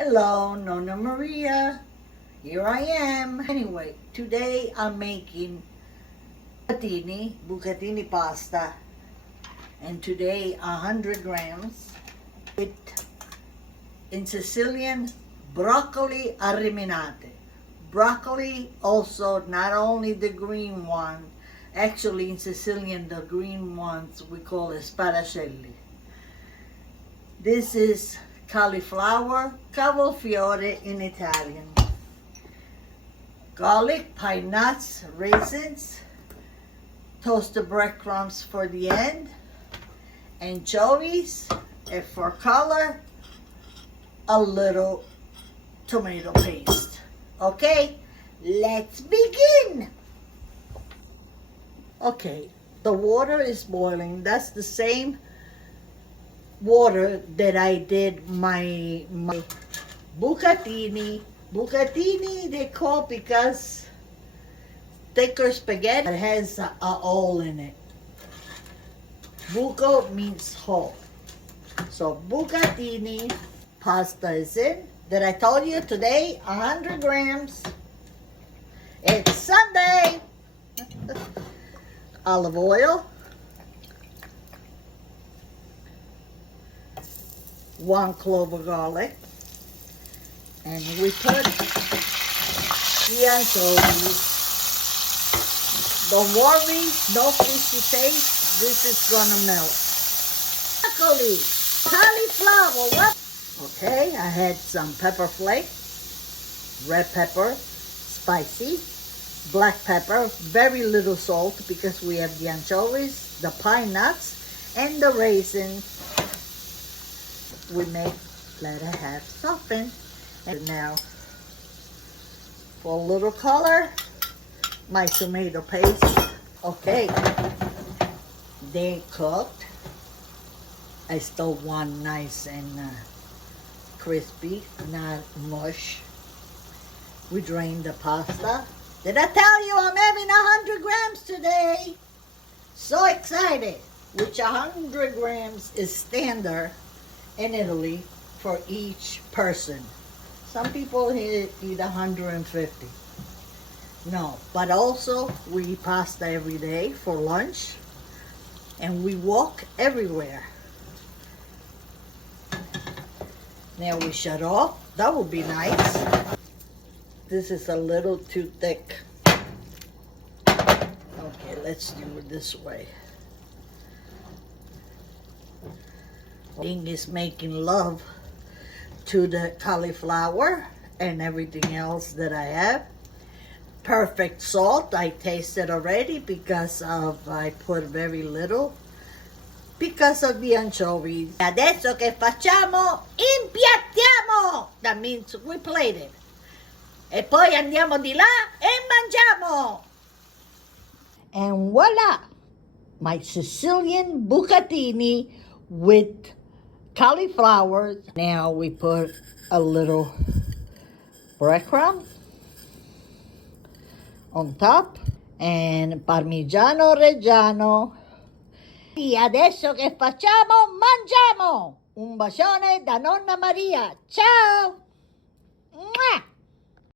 Hello, Nonna Maria. Here I am. Anyway, today I'm making bucatini pasta. And today 100 grams with, in Sicilian, broccoli arriminate. Broccoli also, not only the green one, actually in Sicilian the green ones we call sparacelli. This is cauliflower, cavolfiore in Italian. Garlic, pine nuts, raisins, toasted breadcrumbs for the end, anchovies, and for color, a little tomato paste. Okay, let's begin. Okay, the water is boiling. That's the same water that I did my bucatini. Bucatini they call because thicker spaghetti that has a hole in it. Buco means hole. So bucatini pasta is in. That I told you today, 100 grams. It's Sunday. Olive oil. 1 clove of garlic. And we put the anchovies. Don't worry, no fishy taste. This is gonna melt. Broccoli, cauliflower, what? Okay, I had some pepper flakes, red pepper, spicy, black pepper, very little salt because we have the anchovies, the pine nuts, and the raisins. We let it have soften. And now, for a little color, my tomato paste. Okay, they cooked. I still want nice and crispy, not mush. We drained the pasta. Did I tell you I'm having 100 grams today? So excited. Which 100 grams is standard in Italy for each person. Some people eat 150. No, but also we eat pasta every day for lunch and we walk everywhere. Now we shut off. That would be nice. This is a little too thick. Okay, let's do it this way. Thing is making love to the cauliflower and everything else that I have. Perfect salt. I tasted already because I put very little. Because of the anchovies. Adesso che facciamo? Impiattiamo! That means we plate it. E poi andiamo di là e mangiamo! And voila! My Sicilian bucatini with cauliflower. Now we put a little breadcrumb on top and Parmigiano Reggiano. E adesso che facciamo? Mangiamo! Un bacione da Nonna Maria. Ciao! Mua!